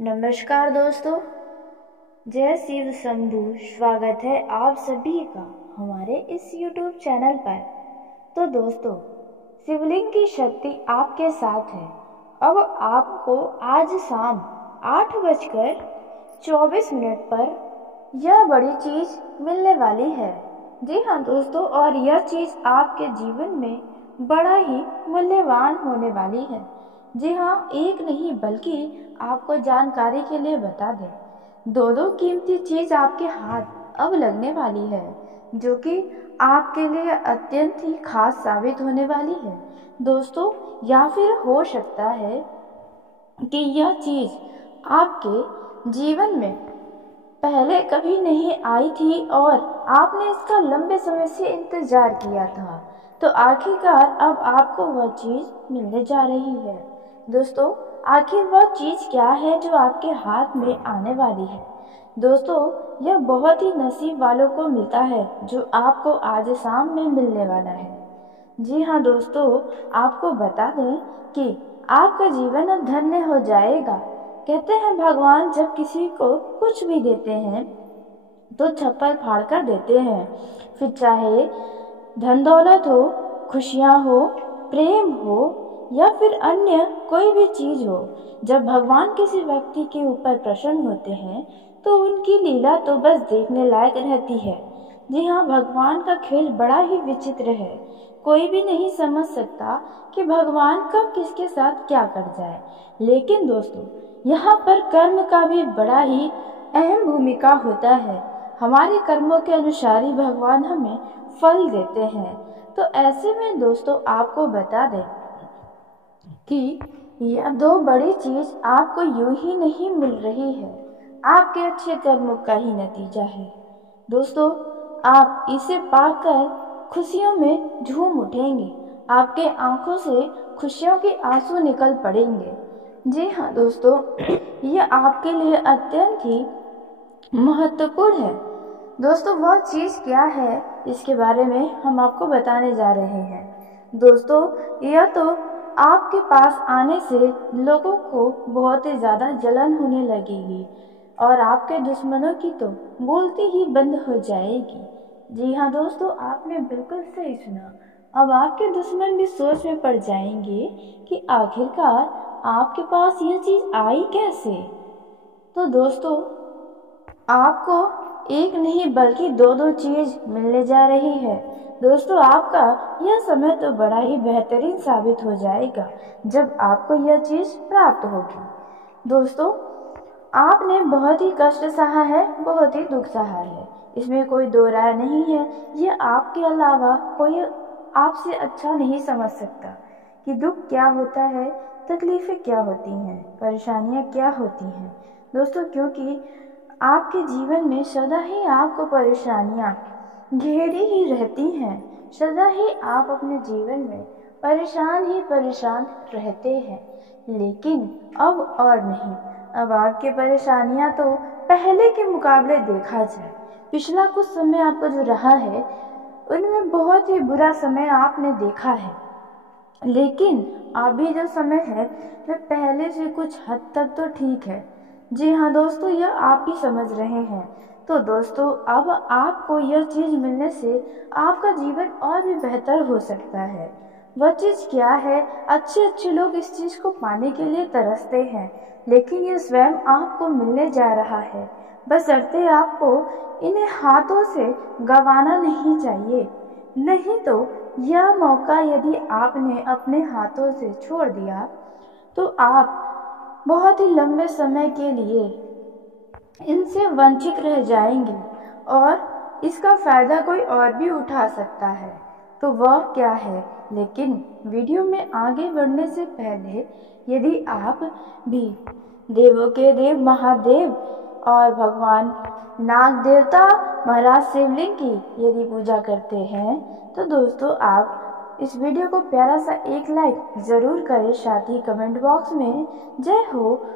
नमस्कार दोस्तों, जय शिव शंभू। स्वागत है आप सभी का हमारे इस YouTube चैनल पर। तो दोस्तों, शिवलिंग की शक्ति आपके साथ है। अब आपको आज शाम 8:24 पर यह बड़ी चीज मिलने वाली है। जी हाँ दोस्तों, और यह चीज आपके जीवन में बड़ा ही मूल्यवान होने वाली है। जी हाँ, एक नहीं बल्कि आपको जानकारी के लिए बता दें, दो कीमती चीज आपके हाथ अब लगने वाली है, जो कि आपके लिए अत्यंत ही खास साबित होने वाली है दोस्तों। या फिर हो सकता है कि यह चीज आपके जीवन में पहले कभी नहीं आई थी और आपने इसका लंबे समय से इंतजार किया था। तो आखिरकार अब आपको वह चीज मिलने जा रही है दोस्तों। आखिर वह चीज क्या है जो आपके हाथ में आने वाली है दोस्तों? यह बहुत ही नसीब वालों को मिलता है जो आपको आज शाम में मिलने वाला है। जी हाँ दोस्तों, आपको बता दें कि आपका जीवन अब धन्य हो जाएगा। कहते हैं भगवान जब किसी को कुछ भी देते हैं तो छप्पर फाड़ कर देते हैं, फिर चाहे धन दौलत हो, खुशियाँ हो, प्रेम हो या फिर अन्य कोई भी चीज हो। जब भगवान किसी व्यक्ति के ऊपर प्रसन्न होते हैं तो उनकी लीला तो बस देखने लायक रहती है। जी हाँ, भगवान का खेल बड़ा ही विचित्र है। कोई भी नहीं समझ सकता कि भगवान कब किसके साथ क्या कर जाए। लेकिन दोस्तों, यहाँ पर कर्म का भी बड़ा ही अहम भूमिका होता है। हमारे कर्मों के अनुसार ही भगवान हमें फल देते हैं। तो ऐसे में दोस्तों, आपको बता दें कि यह दो बड़ी चीज आपको यूं ही नहीं मिल रही है, आपके अच्छे कर्मों का ही नतीजा है दोस्तों। आप इसे पाकर खुशियों में झूम उठेंगे, आपके आंखों से खुशियों के आंसू निकल पड़ेंगे। जी हाँ दोस्तों, यह आपके लिए अत्यंत ही महत्वपूर्ण है दोस्तों। वह चीज क्या है इसके बारे में हम आपको बताने जा रहे हैं दोस्तों। यह तो आपके पास आने से लोगों को बहुत ही ज्यादा जलन होने लगेगी और आपके दुश्मनों की तो बोलती ही बंद हो जाएगी। जी हाँ दोस्तों, आपने बिल्कुल सही सुना। अब आपके दुश्मन भी सोच में पड़ जाएंगे कि आखिरकार आपके पास यह चीज आई कैसे। तो दोस्तों, आपको एक नहीं बल्कि दो चीज मिलने जा रही है दोस्तों। आपका यह समय तो बड़ा ही बेहतरीन साबित हो जाएगा जब आपको यह चीज प्राप्त होगी दोस्तों। आपने बहुत ही कष्ट सहा है, बहुत ही दुख सहा है, इसमें कोई दो राय नहीं है। यह आपके अलावा कोई आपसे अच्छा नहीं समझ सकता कि दुख क्या होता है, तकलीफें क्या होती हैं, परेशानियां क्या होती हैं दोस्तों। क्योंकि आपके जीवन में सदा ही आपको परेशानियां घेरी ही रहती हैं, सदा ही आप अपने जीवन में परेशान ही परेशान रहते हैं। लेकिन अब और नहीं, अब आपकी परेशानियां तो पहले के मुकाबले देखा जाए, पिछला कुछ समय आपको जो रहा है उनमें बहुत ही बुरा समय आपने देखा है। लेकिन अभी जो समय है वह पहले से कुछ हद तक तो ठीक है। जी हाँ दोस्तों, यह आप ही समझ रहे हैं। तो दोस्तों, अब आपको यह चीज मिलने से आपका जीवन और भी बेहतर हो सकता है। वह चीज क्या है? अच्छे लोग इस चीज को पाने के लिए तरसते हैं, लेकिन यह स्वयं आपको मिलने जा रहा है। बशर्ते आपको इन्हें हाथों से गंवाना नहीं चाहिए। नहीं तो यह मौका यदि आपने अपने हाथों से छोड़ दिया तो आप बहुत ही लंबे समय के लिए इनसे वंचित रह जाएंगे और इसका फायदा कोई और भी उठा सकता है। तो वह क्या है? लेकिन वीडियो में आगे बढ़ने से पहले यदि आप भी देवों के देव महादेव और भगवान नाग देवता महाराज शिवलिंग की यदि पूजा करते हैं तो दोस्तों, आप इस वीडियो को प्यारा सा एक लाइक जरूर करें। साथ ही कमेंट बॉक्स में जय हो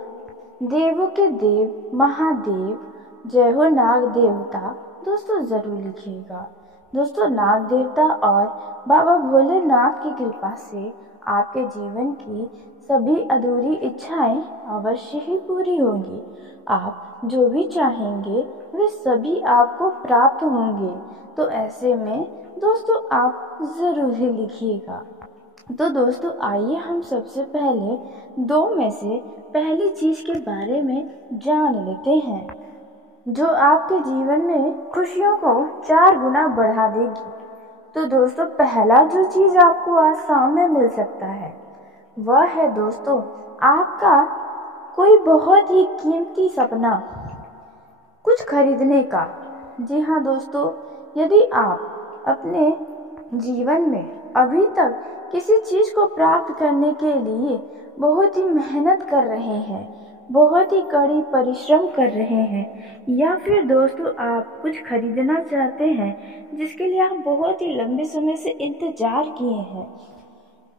देवों के देव महादेव, जय हो नाग देवता दोस्तों जरूर लिखिएगा दोस्तों। नाग देवता और बाबा भोलेनाथ की कृपा से आपके जीवन की सभी अधूरी इच्छाएं अवश्य ही पूरी होंगी। आप जो भी चाहेंगे वे सभी आपको प्राप्त होंगे। तो ऐसे में दोस्तों आप ज़रूर ही लिखिएगा। तो दोस्तों आइए हम सबसे पहले दो में से पहली चीज़ के बारे में जान लेते हैं जो आपके जीवन में खुशियों को 4 गुना बढ़ा देगी। तो दोस्तों पहला जो चीज़ आपको आज सामने मिल सकता है वह है दोस्तों आपका कोई बहुत ही कीमती सपना कुछ खरीदने का। जी हाँ दोस्तों, यदि आप अपने जीवन में अभी तक किसी चीज़ को प्राप्त करने के लिए बहुत ही मेहनत कर रहे हैं, बहुत ही कड़ी परिश्रम कर रहे हैं, या फिर दोस्तों आप कुछ खरीदना चाहते हैं जिसके लिए आप बहुत ही लंबे समय से इंतजार किए हैं,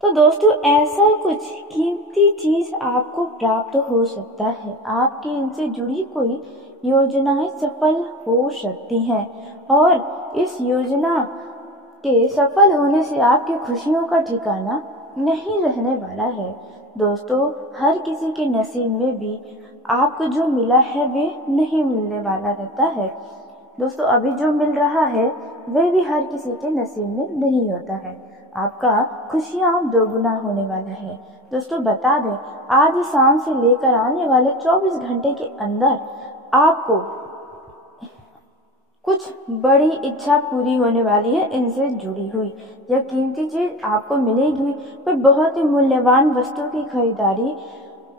तो दोस्तों ऐसा कुछ कीमती चीज़ आपको प्राप्त हो सकता है। आपकी इनसे जुड़ी कोई योजनाएं सफल हो सकती हैं और इस योजना के सफल होने से आपकी खुशियों का ठिकाना नहीं रहने वाला है। दोस्तों हर किसी के नसीब में भी आपको जो मिला है वे नहीं मिलने वाला रहता है। दोस्तों अभी जो मिल रहा है वे भी हर किसी के नसीब में नहीं होता है। आपका खुशियाँ दोगुना होने वाला है। दोस्तों बता दें आज शाम से लेकर आने वाले 24 घंटे के अंदर आपको कुछ बड़ी इच्छा पूरी होने वाली है। इनसे जुड़ी हुई यह कीमती चीज़ आपको मिलेगी। कोई बहुत ही मूल्यवान वस्तु की खरीदारी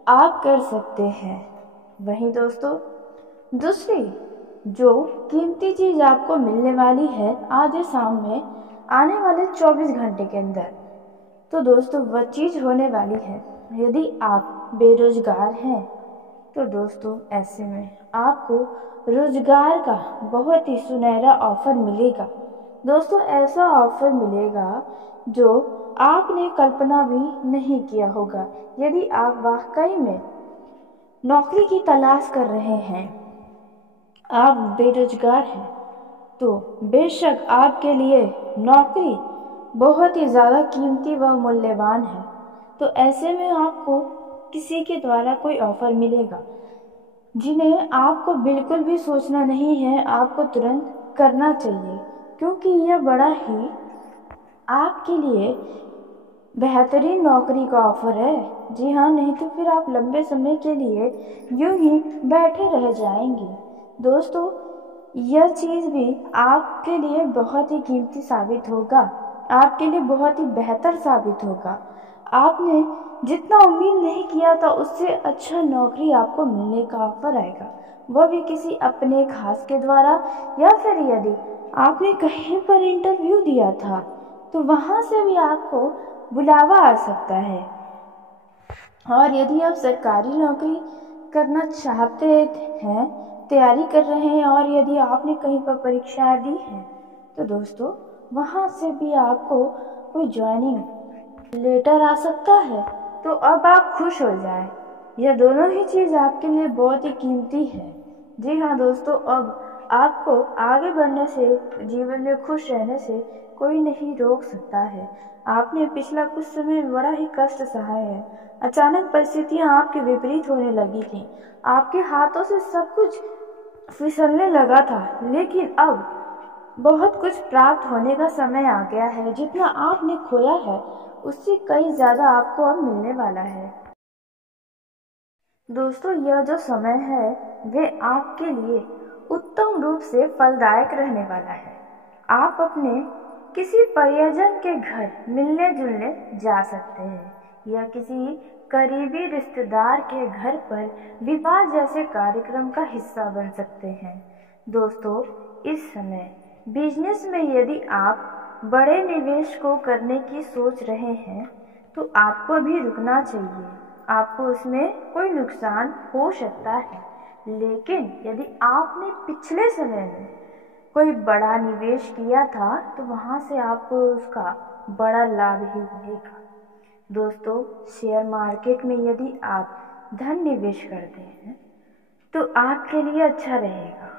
आप कर सकते हैं। वहीं दोस्तों दूसरी जो कीमती चीज़ आपको मिलने वाली है आज शाम में आने वाले 24 घंटे के अंदर, तो दोस्तों वह चीज़ होने वाली है यदि आप बेरोजगार हैं तो दोस्तों ऐसे में आपको रोजगार का बहुत ही सुनहरा ऑफर मिलेगा। दोस्तों ऐसा ऑफर मिलेगा जो आपने कल्पना भी नहीं किया होगा। यदि आप वाकई में नौकरी की तलाश कर रहे हैं, आप बेरोजगार हैं, तो बेशक आपके लिए नौकरी बहुत ही ज़्यादा कीमती व मूल्यवान है। तो ऐसे में आपको किसी के द्वारा कोई ऑफ़र मिलेगा जिन्हें आपको बिल्कुल भी सोचना नहीं है, आपको तुरंत करना चाहिए क्योंकि यह बड़ा ही आपके लिए बेहतरीन नौकरी का ऑफ़र है। जी हाँ, नहीं तो फिर आप लंबे समय के लिए यूं ही बैठे रह जाएंगे। दोस्तों यह चीज़ भी आपके लिए बहुत ही कीमती साबित होगा, आपके लिए बहुत ही बेहतर साबित होगा। आपने जितना उम्मीद नहीं किया था उससे अच्छा नौकरी आपको मिलने का ऑफर आएगा, वह भी किसी अपने खास के द्वारा, या फिर यदि आपने कहीं पर इंटरव्यू दिया था तो वहाँ से भी आपको बुलावा आ सकता है। और यदि आप सरकारी नौकरी करना चाहते हैं, तैयारी कर रहे हैं, और यदि आपने कहीं पर परीक्षा दी है तो दोस्तों वहाँ से भी आपको कोई ज्वाइनिंग लेटर आ सकता है। तो अब आप खुश हो जाएं। यह दोनों ही चीज़ आपके लिए बहुत ही कीमती है। जी हाँ दोस्तों, अब आपको आगे बढ़ने से, जीवन में खुश रहने से कोई नहीं रोक सकता है। आपने पिछला कुछ समय बड़ा ही कष्ट सहा है। अचानक परिस्थितियाँ आपके विपरीत होने लगी थीं, आपके हाथों से सब कुछ फिसलने लगा था, लेकिन अब बहुत कुछ प्राप्त होने का समय आ गया है। जितना आपने खोया है उससे कई ज़्यादा आपको अब मिलने वाला है। दोस्तों यह जो समय है वे आपके लिए उत्तम रूप से फलदायक रहने वाला है। आप अपने किसी परिजन के घर मिलने जुलने जा सकते हैं या किसी करीबी रिश्तेदार के घर पर विवाह जैसे कार्यक्रम का हिस्सा बन सकते हैं। दोस्तों इस समय बिजनेस में यदि आप बड़े निवेश को करने की सोच रहे हैं तो आपको अभी रुकना चाहिए। आपको उसमें कोई नुकसान हो सकता है, लेकिन यदि आपने पिछले समय में कोई बड़ा निवेश किया था तो वहाँ से आपको उसका बड़ा लाभ ही मिलेगा। दोस्तों शेयर मार्केट में यदि आप धन निवेश करते हैं तो आपके लिए अच्छा रहेगा।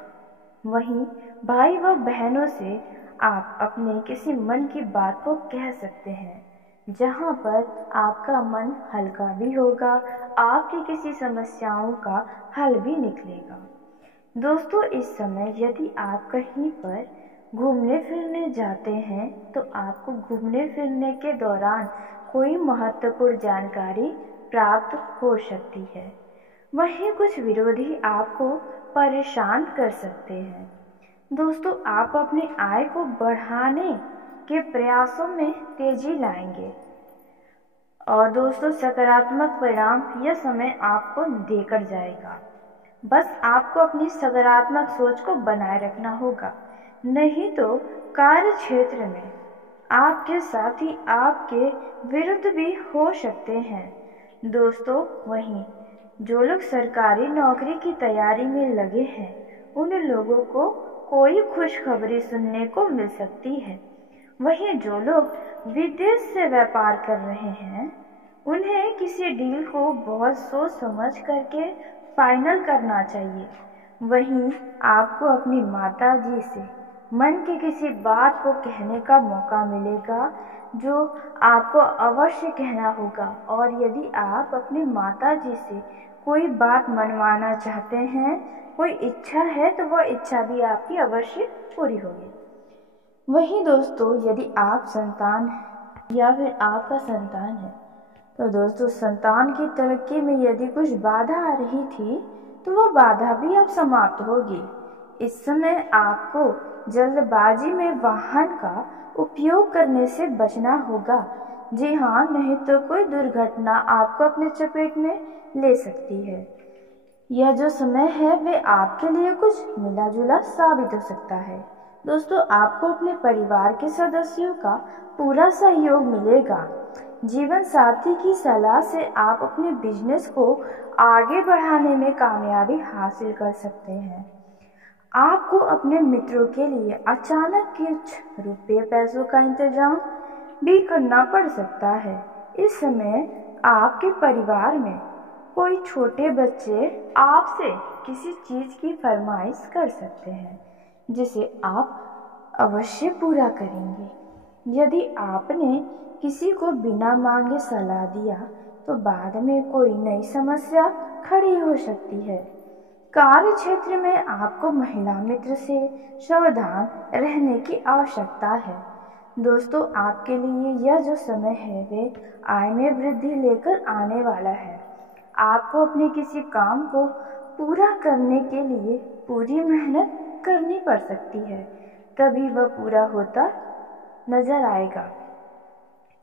वहीं भाई व बहनों से आप अपने किसी मन की बात को कह सकते हैं। जहाँ पर आपका मन हल्का भी होगा, आपकी किसी समस्याओं का हल भी निकलेगा। दोस्तों, इस समय यदि आप कहीं पर घूमने फिरने जाते हैं तो आपको घूमने फिरने के दौरान कोई महत्वपूर्ण जानकारी प्राप्त हो सकती है। वहीं कुछ विरोधी आपको परेशान कर सकते हैं। दोस्तों, आप अपनी आय को बढ़ाने के प्रयासों में तेजी लाएंगे और दोस्तों सकारात्मक परिणाम यह समय आपको देकर जाएगा। बस आपको अपनी सकारात्मक सोच को बनाए रखना होगा, नहीं तो कार्य क्षेत्र में आपके साथी आपके विरुद्ध भी हो सकते हैं। दोस्तों, वहीं जो लोग सरकारी नौकरी की तैयारी में लगे हैं उन लोगों को कोई खुशखबरी सुनने को मिल सकती है। वहीं जो लोग विदेश से व्यापार कर रहे हैं उन्हें किसी डील को बहुत सोच समझ करके फाइनल करना चाहिए। वहीं आपको अपनी माता जी से मन की किसी बात को कहने का मौका मिलेगा जो आपको अवश्य कहना होगा, और यदि आप अपनी माता जी से कोई बात मनवाना चाहते हैं, कोई इच्छा है, तो वह इच्छा भी आपकी अवश्य पूरी होगी। वहीं दोस्तों, यदि आप संतान या फिर आपका संतान है तो दोस्तों संतान की तरक्की में यदि कुछ बाधा आ रही थी तो वह बाधा भी अब समाप्त होगी। इस समय आपको जल्दबाजी में वाहन का उपयोग करने से बचना होगा। जी हाँ, नहीं तो कोई दुर्घटना आपको अपने चपेट में ले सकती है। यह जो समय है वे आपके लिए कुछ मिला जुला साबित हो सकता है। दोस्तों, आपको अपने परिवार के सदस्यों का पूरा सहयोग मिलेगा। जीवन साथी की सलाह से आप अपने बिजनेस को आगे बढ़ाने में कामयाबी हासिल कर सकते हैं। आपको अपने मित्रों के लिए अचानक कुछ रुपये पैसों का इंतजाम भी करना पड़ सकता है। इस समय आपके परिवार में कोई छोटे बच्चे आपसे किसी चीज़ की फरमाइश कर सकते हैं जिसे आप अवश्य पूरा करेंगे। यदि आपने किसी को बिना मांगे सलाह दिया तो बाद में कोई नई समस्या खड़ी हो सकती है। कार्य क्षेत्र में आपको महिला मित्र से सावधान रहने की आवश्यकता है। दोस्तों, आपके लिए यह जो समय है वे आय में वृद्धि लेकर आने वाला है। आपको अपने किसी काम को पूरा करने के लिए पूरी मेहनत करनी पड़ सकती है, तभी वह पूरा होता नजर आएगा।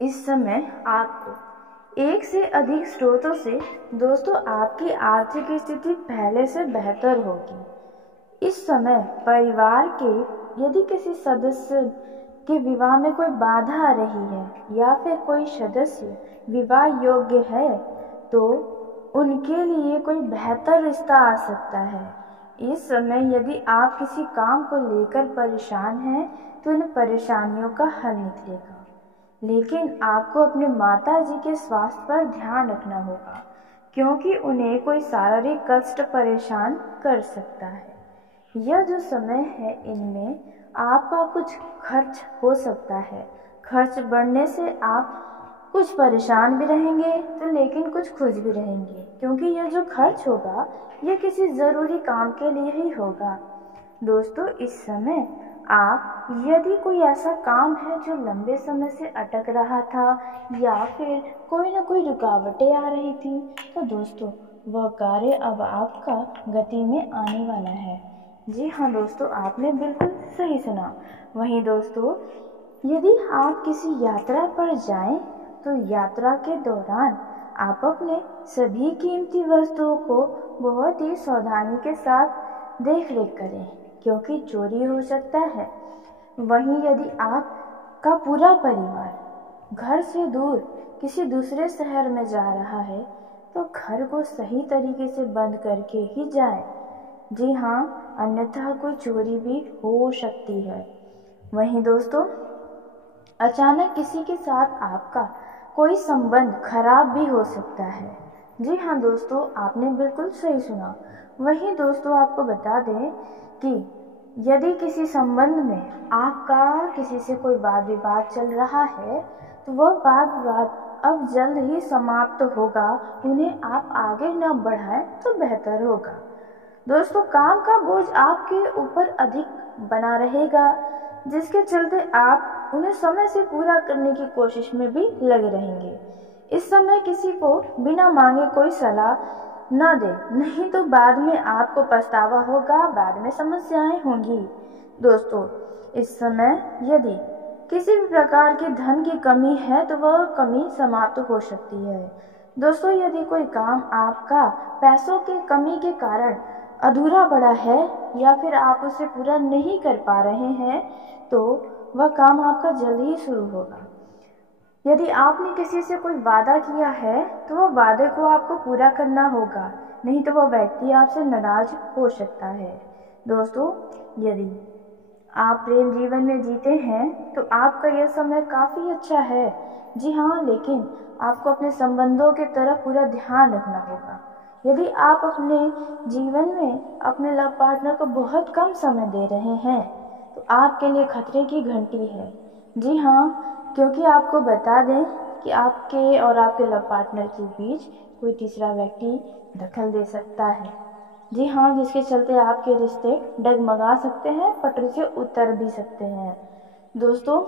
इस समय आपको एक से अधिक स्रोतों से दोस्तों आपकी आर्थिक स्थिति पहले से बेहतर होगी। इस समय परिवार के यदि किसी सदस्य के विवाह में कोई बाधा आ रही है या फिर कोई सदस्य विवाह योग्य है तो उनके लिए कोई बेहतर रिश्ता आ सकता है। इस समय यदि आप किसी काम को लेकर परेशान हैं तो इन परेशानियों का हल निकलेगा, लेकिन आपको अपने माता जी के स्वास्थ्य पर ध्यान रखना होगा क्योंकि उन्हें कोई शारीरिक कष्ट परेशान कर सकता है। यह जो समय है इनमें आपका कुछ खर्च हो सकता है। खर्च बढ़ने से आप कुछ परेशान भी रहेंगे तो लेकिन कुछ खुश भी रहेंगे क्योंकि यह जो खर्च होगा यह किसी ज़रूरी काम के लिए ही होगा। दोस्तों, इस समय आप यदि कोई ऐसा काम है जो लंबे समय से अटक रहा था या फिर कोई ना कोई रुकावटें आ रही थी तो दोस्तों वह कार्य अब आपका गति में आने वाला है। जी हाँ दोस्तों, आपने बिल्कुल सही सुना। वहीं दोस्तों, यदि आप किसी यात्रा पर जाएं तो यात्रा के दौरान आप अपने सभी कीमती वस्तुओं को बहुत ही सावधानी के साथ देख रेख करें क्योंकि चोरी हो सकता है। वहीं यदि आपका पूरा परिवार घर से दूर किसी दूसरे शहर में जा रहा है तो घर को सही तरीके से बंद करके ही जाएं। जी हाँ, अन्यथा कोई चोरी भी हो सकती है। वहीं दोस्तों, अचानक किसी के साथ आपका कोई संबंध खराब भी हो सकता है। जी हाँ दोस्तों, आपने बिल्कुल सही सुना। वहीं दोस्तों, आपको बता दें कि यदि किसी संबंध में आपका किसी से कोई वाद विवाद चल रहा है तो वह बात विवाद अब जल्द ही समाप्त होगा। उन्हें आप आगे न बढ़ाएं तो बेहतर होगा। दोस्तों, काम का बोझ आपके ऊपर अधिक बना रहेगा, जिसके चलते आप उन्हें समय से पूरा करने की कोशिश में भी लगे रहेंगे। इस समय किसी को बिना मांगे कोई सलाह न दे, नहीं तो बाद में आपको पछतावा होगा, बाद में समस्याएं होंगी। दोस्तों, इस समय यदि किसी भी प्रकार की धन की कमी है तो वह कमी समाप्त हो सकती है। दोस्तों, यदि कोई काम आपका पैसों की कमी के कारण अधूरा पड़ा है या फिर आप उसे पूरा नहीं कर पा रहे हैं, तो वह काम आपका जल्द ही शुरू होगा। यदि आपने किसी से कोई वादा किया है तो वह वादे को आपको पूरा करना होगा, नहीं तो वह व्यक्ति आपसे नाराज हो सकता है। दोस्तों, यदि आप प्रेम जीवन में जीते हैं तो आपका यह समय काफ़ी अच्छा है। जी हाँ, लेकिन आपको अपने संबंधों की तरफ पूरा ध्यान रखना होगा। यदि आप अपने जीवन में अपने लव पार्टनर को बहुत कम समय दे रहे हैं तो आपके लिए खतरे की घंटी है। जी हाँ, क्योंकि आपको बता दें कि आपके और आपके लव पार्टनर के बीच कोई तीसरा व्यक्ति दखल दे सकता है। जी हाँ, जिसके चलते आपके रिश्ते डगमगा सकते हैं, पटरी से उतर भी सकते हैं। दोस्तों,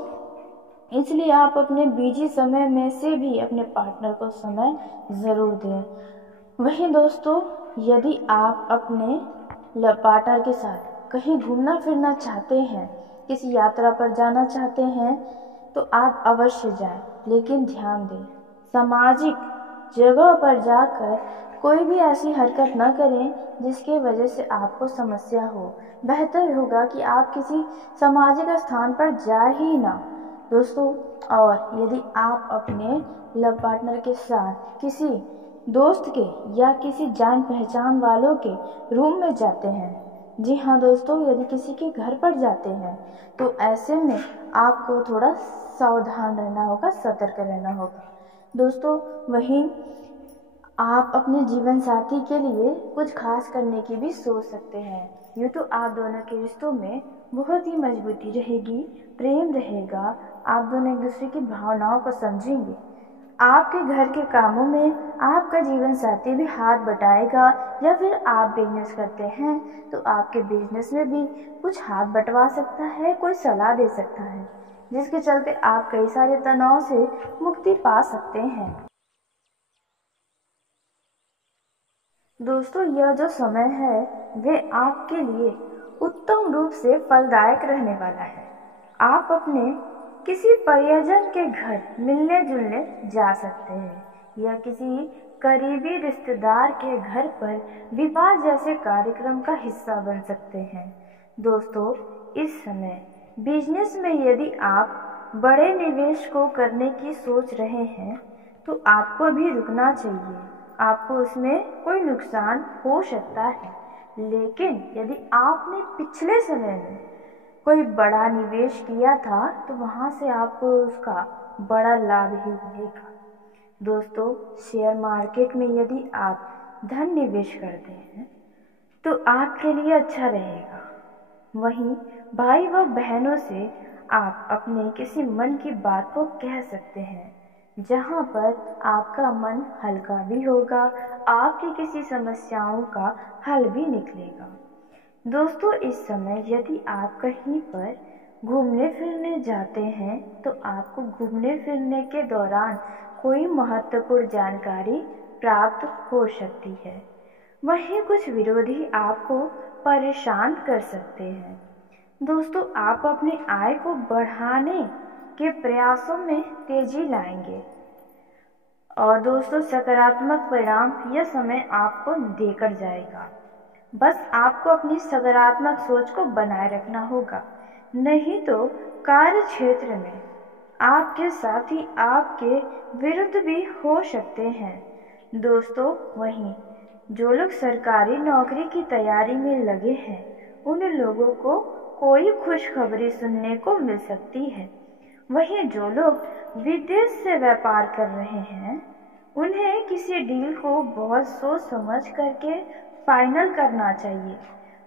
इसलिए आप अपने बिजी समय में से भी अपने पार्टनर को समय ज़रूर दें। वहीं दोस्तों, यदि आप अपने लव पार्टनर के साथ कहीं घूमना फिरना चाहते हैं, किसी यात्रा पर जाना चाहते हैं, तो आप अवश्य जाएं, लेकिन ध्यान दें, सामाजिक जगह पर जाकर कोई भी ऐसी हरकत न करें जिसकी वजह से आपको समस्या हो। बेहतर होगा कि आप किसी सामाजिक स्थान पर जाए ही ना। दोस्तों, और यदि आप अपने लव पार्टनर के साथ किसी दोस्त के या किसी जान पहचान वालों के रूम में जाते हैं, जी हाँ दोस्तों, यदि किसी के घर पर जाते हैं तो ऐसे में आपको थोड़ा सावधान रहना होगा, सतर्क रहना होगा। दोस्तों, वहीं आप अपने जीवन साथी के लिए कुछ खास करने की भी सोच सकते हैं। यूँ तो आप दोनों के रिश्तों में बहुत ही मजबूती रहेगी, प्रेम रहेगा, आप दोनों एक दूसरे की भावनाओं को समझेंगे। आपके घर के कामों में आपका जीवन साथी भी हाथ बटाएगा, या फिर आप बिजनेस करते हैं तो आपके बिजनेस में भी कुछ हाथ बटवा सकता है, कोई सलाह दे सकता है, जिसके चलते आप कई सारे तनाव से मुक्ति पा सकते हैं। दोस्तों, यह जो समय है वे आपके लिए उत्तम रूप से फलदायक रहने वाला है। आप अपने किसी परिजन के घर मिलने जुलने जा सकते हैं या किसी करीबी रिश्तेदार के घर पर विवाह जैसे कार्यक्रम का हिस्सा बन सकते हैं। दोस्तों, इस समय बिजनेस में यदि आप बड़े निवेश को करने की सोच रहे हैं तो आपको अभी रुकना चाहिए। आपको उसमें कोई नुकसान हो सकता है, लेकिन यदि आपने पिछले समय में कोई बड़ा निवेश किया था तो वहाँ से आपको उसका बड़ा लाभ ही मिलेगा। दोस्तों, शेयर मार्केट में यदि आप धन निवेश करते हैं तो आपके लिए अच्छा रहेगा। वहीं भाई व बहनों से आप अपने किसी मन की बात को कह सकते हैं, जहाँ पर आपका मन हल्का भी होगा, आपकी किसी समस्याओं का हल भी निकलेगा। दोस्तों, इस समय यदि आप कहीं पर घूमने फिरने जाते हैं तो आपको घूमने फिरने के दौरान कोई महत्वपूर्ण जानकारी प्राप्त हो सकती है। वहीं कुछ विरोधी आपको परेशान कर सकते हैं। दोस्तों, आप अपनी आय को बढ़ाने के प्रयासों में तेजी लाएंगे और दोस्तों सकारात्मक परिणाम यह समय आपको देकर जाएगा। बस आपको अपनी सकारात्मक सोच को बनाए रखना होगा, नहीं तो कार्य क्षेत्र में आपके साथी आपके विरुद्ध भी हो सकते हैं। दोस्तों, वहीं जो लोग सरकारी नौकरी की तैयारी में लगे हैं उन लोगों को कोई खुशखबरी सुनने को मिल सकती है। वहीं जो लोग विदेश से व्यापार कर रहे हैं उन्हें किसी डील को बहुत सोच समझ करके फाइनल करना चाहिए।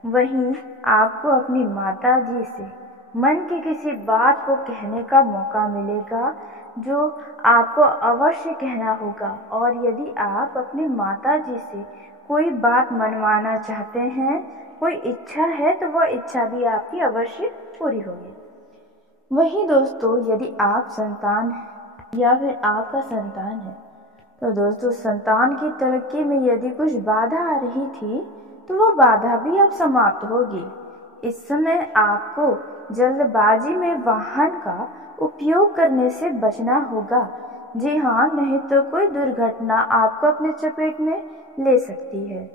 वहीं आपको अपनी माता जी से मन की किसी बात को कहने का मौका मिलेगा, जो आपको अवश्य कहना होगा। और यदि आप अपनी माता जी से कोई बात मनवाना चाहते हैं, कोई इच्छा है, तो वह इच्छा भी आपकी अवश्य पूरी होगी। वहीं दोस्तों, यदि आप संतान हैं या फिर आपका संतान है, तो दोस्तों संतान की तरक्की में यदि कुछ बाधा आ रही थी, तो वह बाधा भी अब समाप्त होगी। इस समय आपको जल्दबाजी में वाहन का उपयोग करने से बचना होगा। जी हाँ, नहीं तो कोई दुर्घटना आपको अपने चपेट में ले सकती है।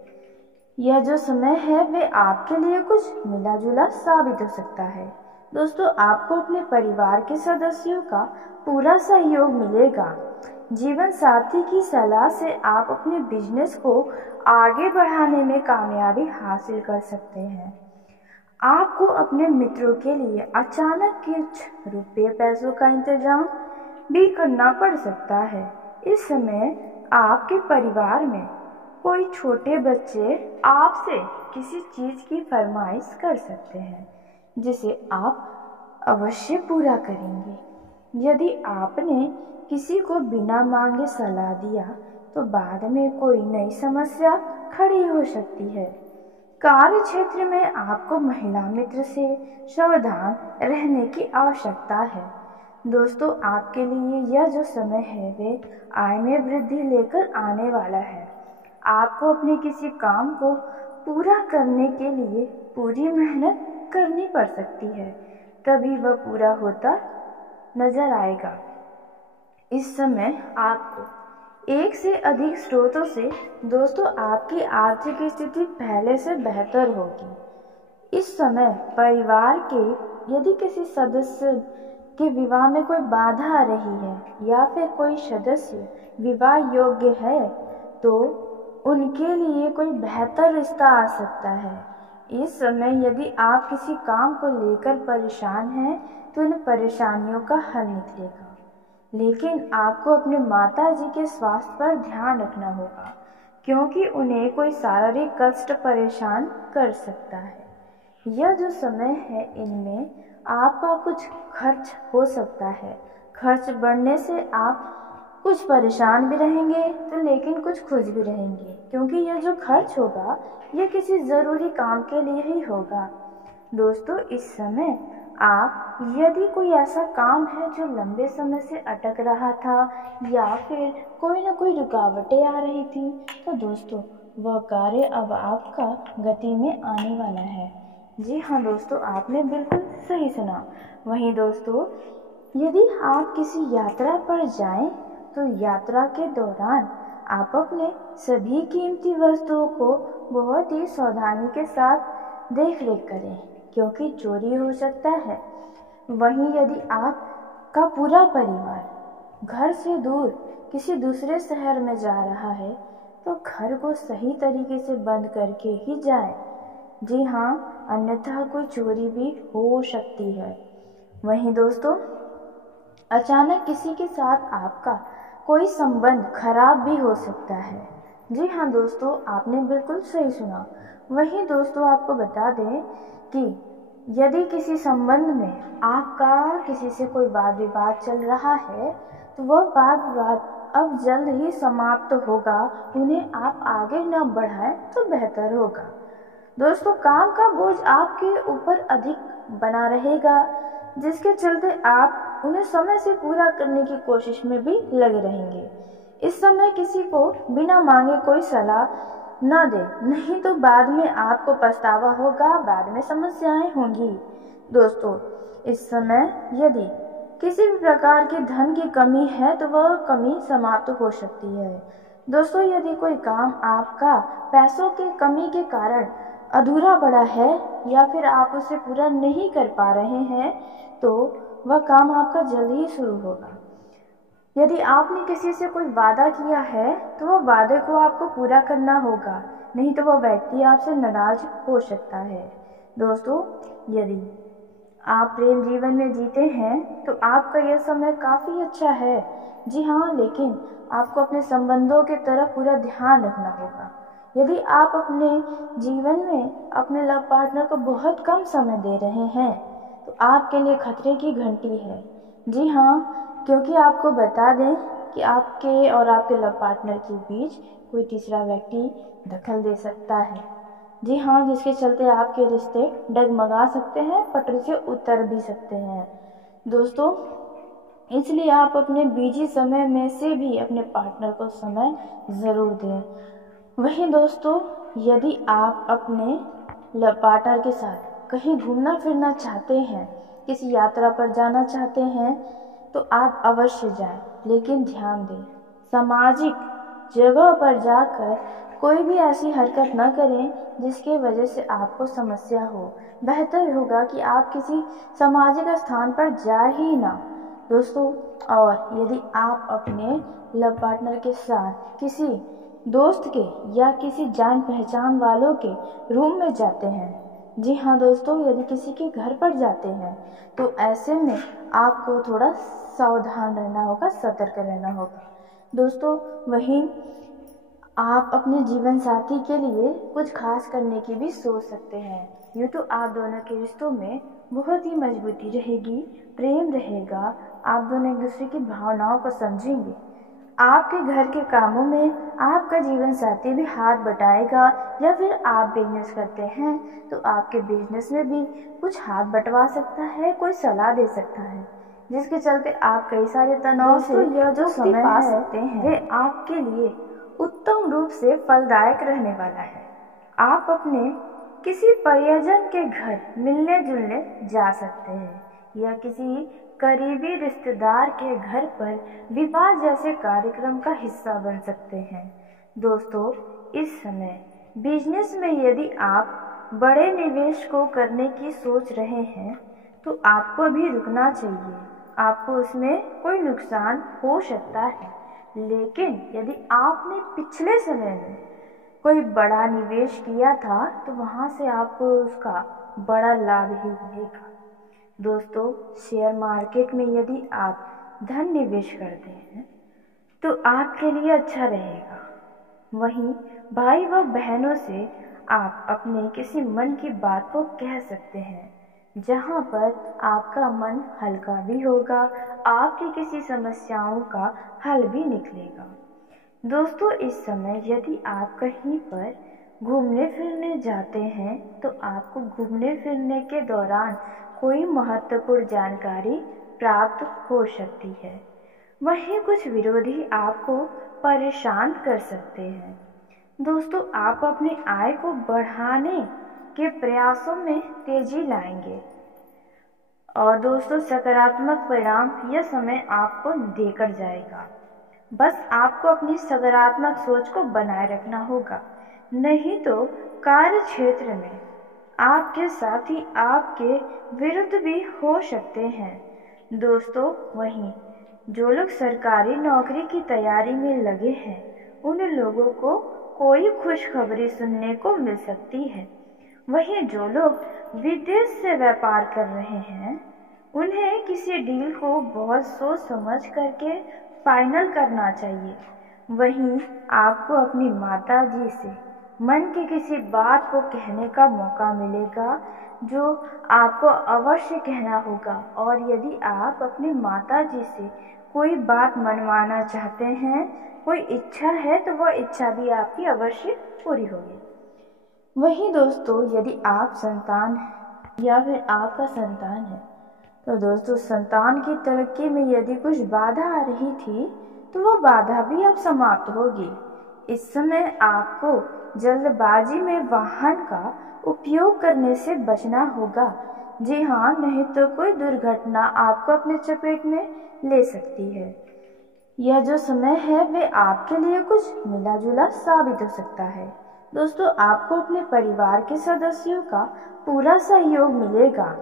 यह जो समय है वे आपके लिए कुछ मिला जुला साबित हो सकता है। दोस्तों, आपको अपने परिवार के सदस्यों का पूरा सहयोग मिलेगा। जीवन साथी की सलाह से आप अपने बिजनेस को आगे बढ़ाने में कामयाबी हासिल कर सकते हैं। आपको अपने मित्रों के लिए अचानक कुछ रुपये पैसों का इंतजाम भी करना पड़ सकता है। इस समय आपके परिवार में कोई छोटे बच्चे आपसे किसी चीज़ की फरमाइश कर सकते हैं, जिसे आप अवश्य पूरा करेंगे। यदि आपने किसी को बिना मांगे सलाह दिया, तो बाद में कोई नई समस्या खड़ी हो सकती है। कार्य क्षेत्र में आपको महिला मित्र से सावधान रहने की आवश्यकता है। दोस्तों, आपके लिए यह जो समय है वे आय में वृद्धि लेकर आने वाला है। आपको अपने किसी काम को पूरा करने के लिए पूरी मेहनत करनी पड़ सकती है, तभी वह पूरा होता नजर आएगा। इस समय आपको एक से अधिक स्रोतों से दोस्तों आपकी आर्थिक स्थिति पहले से बेहतर होगी। इस समय परिवार के यदि किसी सदस्य के विवाह में कोई बाधा आ रही है या फिर कोई सदस्य विवाह योग्य है, तो उनके लिए कोई बेहतर रिश्ता आ सकता है। इस समय यदि आप किसी काम को लेकर परेशान हैं, तो इन परेशानियों का हल निकलेगा। लेकिन आपको अपने माता जी के स्वास्थ्य पर ध्यान रखना होगा, क्योंकि उन्हें कोई शारीरिक कष्ट परेशान कर सकता है। यह जो समय है इनमें आपका कुछ खर्च हो सकता है। खर्च बढ़ने से आप कुछ परेशान भी रहेंगे, तो लेकिन कुछ खुश भी रहेंगे, क्योंकि यह जो खर्च होगा यह किसी ज़रूरी काम के लिए ही होगा। दोस्तों, इस समय आप यदि कोई ऐसा काम है जो लंबे समय से अटक रहा था या फिर कोई ना कोई रुकावटें आ रही थी, तो दोस्तों वह कार्य अब आपका गति में आने वाला है। जी हाँ दोस्तों, आपने बिल्कुल सही सुना। वहीं दोस्तों, यदि आप किसी यात्रा पर जाएं, तो यात्रा के दौरान आप अपने सभी कीमती वस्तुओं को बहुत ही सावधानी के साथ देख रेख करें, क्योंकि चोरी हो सकता है। वहीं यदि आपका पूरा परिवार घर से दूर किसी दूसरे शहर में जा रहा है, तो घर को सही तरीके से बंद करके ही जाएं। जी हाँ, अन्यथा कोई चोरी भी हो सकती है। वहीं दोस्तों, अचानक किसी के साथ आपका कोई संबंध खराब भी हो सकता है। जी हाँ दोस्तों, आपने बिल्कुल सही सुना। वहीं दोस्तों, आपको बता दें कि यदि किसी संबंध में आपका किसी से कोई वाद विवाद चल रहा है, तो वह वाद विवाद अब जल्द ही समाप्त होगा। उन्हें आप आगे न बढ़ाएं तो बेहतर होगा। दोस्तों, काम का बोझ आपके ऊपर अधिक बना रहेगा, जिसके चलते आप उन्हें समय से पूरा करने की कोशिश में भी लगे रहेंगे। इस समय किसी को बिना मांगे कोई सलाह न दे, नहीं तो बाद में आपको पछतावा होगा, बाद में समस्याएं होंगी। दोस्तों, इस समय यदि किसी भी प्रकार की धन की कमी है, तो वह कमी समाप्त हो सकती है। दोस्तों, यदि कोई काम आपका पैसों की कमी के कारण अधूरा पड़ा है या फिर आप उसे पूरा नहीं कर पा रहे हैं, तो वह काम आपका जल्द ही शुरू होगा। यदि आपने किसी से कोई वादा किया है, तो वह वादे को आपको पूरा करना होगा, नहीं तो वह व्यक्ति आपसे नाराज हो सकता है। दोस्तों, यदि आप प्रेम जीवन में जीते हैं, तो आपका यह समय काफ़ी अच्छा है। जी हाँ, लेकिन आपको अपने संबंधों की तरफ पूरा ध्यान रखना होगा। यदि आप अपने जीवन में अपने लव पार्टनर को बहुत कम समय दे रहे हैं, तो आपके लिए खतरे की घंटी है। जी हाँ, क्योंकि आपको बता दें कि आपके और आपके लव पार्टनर के बीच कोई तीसरा व्यक्ति दखल दे सकता है। जी हाँ, जिसके चलते आपके रिश्ते डगमगा सकते हैं, पटरी से उतर भी सकते हैं। दोस्तों, इसलिए आप अपने बिजी समय में से भी अपने पार्टनर को समय ज़रूर दें। वहीं दोस्तों, यदि आप अपने लव पार्टनर के साथ कहीं घूमना फिरना चाहते हैं, किसी यात्रा पर जाना चाहते हैं, तो आप अवश्य जाएं, लेकिन ध्यान दें, सामाजिक जगह पर जाकर कोई भी ऐसी हरकत न करें जिसकी वजह से आपको समस्या हो। बेहतर होगा कि आप किसी सामाजिक स्थान पर जा ही ना। दोस्तों, और यदि आप अपने लव पार्टनर के साथ किसी दोस्त के या किसी जान पहचान वालों के रूम में जाते हैं, जी हाँ दोस्तों, यदि किसी के घर पर जाते हैं, तो ऐसे में आपको थोड़ा सावधान रहना होगा, सतर्क रहना होगा। दोस्तों, वहीं आप अपने जीवन साथी के लिए कुछ खास करने की भी सोच सकते हैं। यूँ तो आप दोनों के रिश्तों में बहुत ही मजबूती रहेगी, प्रेम रहेगा, आप दोनों एक दूसरे की भावनाओं को समझेंगे। आपके घर के कामों में आपका जीवन साथी भी हाथ बटाएगा, या फिर आप बिजनेस करते हैं तो आपके बिजनेस में भी कुछ हाथ बटवा सकता है, कोई सलाह दे सकता है, जिसके चलते आप कई सारे तनाव से यह जो समय पा सकते हैं वे आपके लिए उत्तम रूप से फलदायक रहने वाला है। आप अपने किसी परिजन के घर मिलने जुलने जा सकते हैं, या किसी करीबी रिश्तेदार के घर पर विवाह जैसे कार्यक्रम का हिस्सा बन सकते हैं। दोस्तों, इस समय बिजनेस में यदि आप बड़े निवेश को करने की सोच रहे हैं, तो आपको अभी रुकना चाहिए। आपको उसमें कोई नुकसान हो सकता है, लेकिन यदि आपने पिछले समय में कोई बड़ा निवेश किया था, तो वहाँ से आपको उसका बड़ा लाभ ही मिलेगा। दोस्तों, शेयर मार्केट में यदि आप धन निवेश करते हैं तो आपके लिए अच्छा रहेगा। वहीं भाई व बहनों से आप अपने किसी मन की बात को कह सकते हैं, जहां पर आपका मन हल्का भी होगा, आपकी किसी समस्याओं का हल भी निकलेगा। दोस्तों, इस समय यदि आप कहीं पर घूमने फिरने जाते हैं, तो आपको घूमने फिरने के दौरान कोई महत्वपूर्ण जानकारी प्राप्त हो सकती है। वहीं कुछ विरोधी आपको परेशान कर सकते हैं। दोस्तों, आप अपनी आय को बढ़ाने के प्रयासों में तेजी लाएंगे, और दोस्तों, सकारात्मक परिणाम यह समय आपको देकर जाएगा। बस आपको अपनी सकारात्मक सोच को बनाए रखना होगा, नहीं तो कार्य क्षेत्र में आपके साथी आपके विरुद्ध भी हो सकते हैं। दोस्तों, वहीं जो लोग सरकारी नौकरी की तैयारी में लगे हैं, उन लोगों को कोई खुशखबरी सुनने को मिल सकती है। वहीं जो लोग विदेश से व्यापार कर रहे हैं, उन्हें किसी डील को बहुत सोच समझ करके फाइनल करना चाहिए। वहीं आपको अपनी माता जी से मन की किसी बात को कहने का मौका मिलेगा, जो आपको अवश्य कहना होगा। और यदि आप अपनी माता जी से कोई बात मनवाना चाहते हैं, कोई इच्छा है, तो वह इच्छा भी आपकी अवश्य पूरी होगी। वहीं दोस्तों, यदि आप संतान हैं या फिर आपका संतान है, तो दोस्तों, संतान की तरक्की में यदि कुछ बाधा आ रही थी, तो वह बाधा भी अब समाप्त होगी। इस समय आपको जल्दबाजी में वाहन का उपयोग करने से बचना होगा। जी हाँ, नहीं तो कोई दुर्घटना आपको अपने चपेट में ले सकती है। यह जो समय है वे आपके लिए कुछ मिला जुला साबित हो सकता है। दोस्तों, आपको अपने परिवार के सदस्यों का पूरा सहयोग मिलेगा।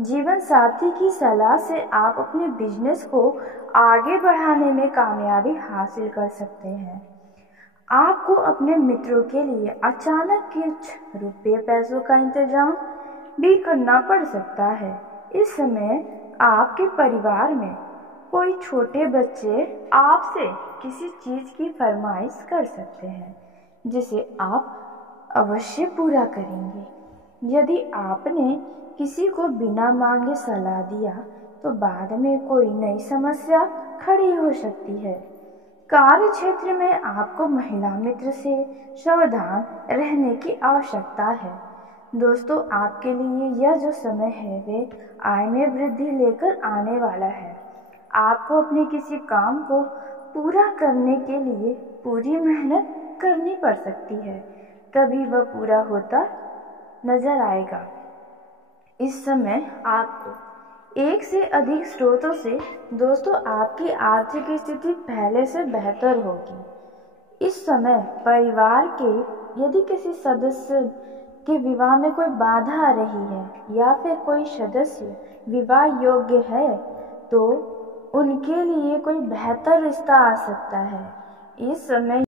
जीवन साथी की सलाह से आप अपने बिजनेस को आगे बढ़ाने में कामयाबी हासिल कर सकते हैं। आपको अपने मित्रों के लिए अचानक कुछ रुपये पैसों का इंतजाम भी करना पड़ सकता है। इस समय आपके परिवार में कोई छोटे बच्चे आपसे किसी चीज़ की फरमाइश कर सकते हैं, जिसे आप अवश्य पूरा करेंगे। यदि आपने किसी को बिना मांगे सलाह दिया, तो बाद में कोई नई समस्या खड़ी हो सकती है। कार्य क्षेत्र में आपको महिला मित्र से सावधान रहने की आवश्यकता है। दोस्तों, आपके लिए यह जो समय है वे आय में वृद्धि लेकर आने वाला है। आपको अपने किसी काम को पूरा करने के लिए पूरी मेहनत करनी पड़ सकती है, तभी वह पूरा होता नजर आएगा। इस समय आपको एक से अधिक स्रोतों से दोस्तों आपकी आर्थिक स्थिति पहले से बेहतर होगी। इस समय परिवार के यदि किसी सदस्य के विवाह में कोई बाधा आ रही है या फिर कोई सदस्य विवाह योग्य है तो उनके लिए कोई बेहतर रिश्ता आ सकता है। इस समय